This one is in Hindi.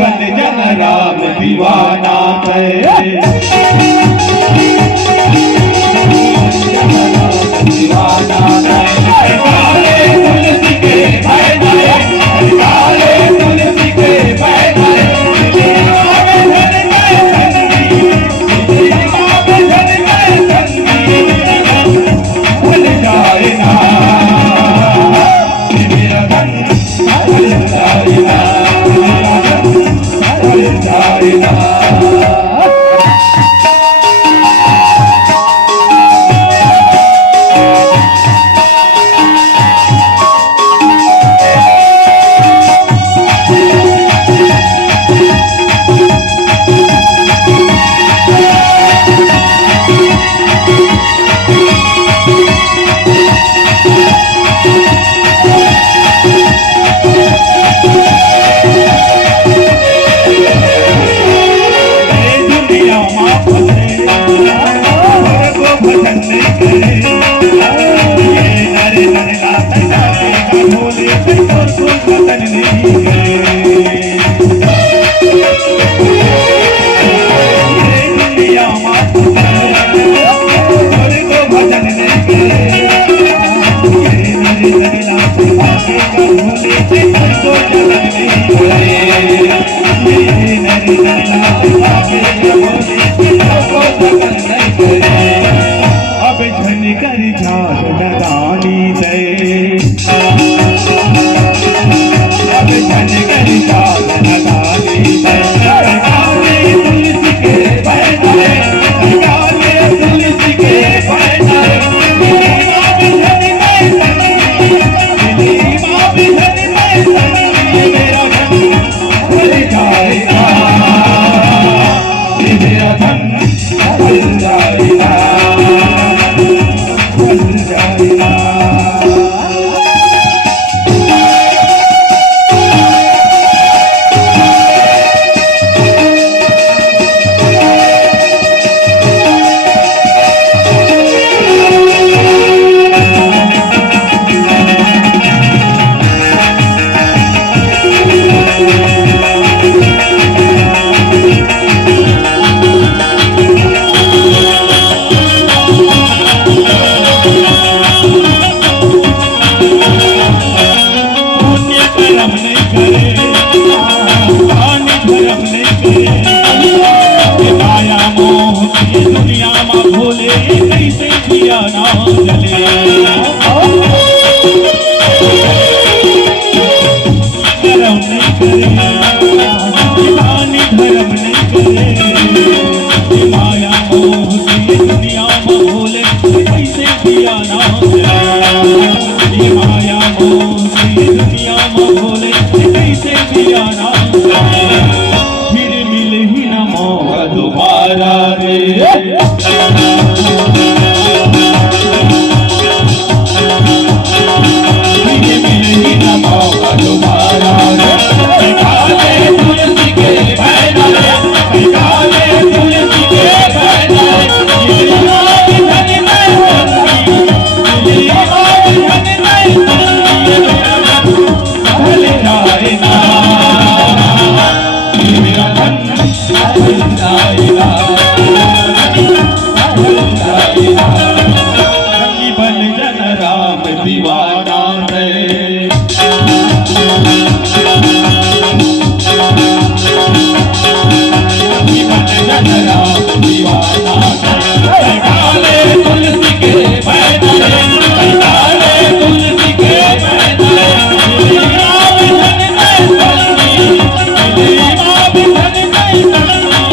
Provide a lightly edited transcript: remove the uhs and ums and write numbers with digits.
बन जन राम दीवाना अब झनकर झाल लगानी दे, अब झनकर झाल लगानी दे, तुलसी के बैठे, तुलसी के बैठे, मेरा धन भूल जाएगा, मेरा धन भूल जाएगा, भूल जाएगा। दुनिया में भोले कैसे दिया ना जले, धर्म नहीं करे, धर्म नहीं करे, माया मोह से दुनिया में भोले कैसे दिया ना जले, माया मोह से दुनिया में भोले कैसे दिया ना जले, फिर मिल ही न मौका दोबारा रे, बन जन राम दीवाना।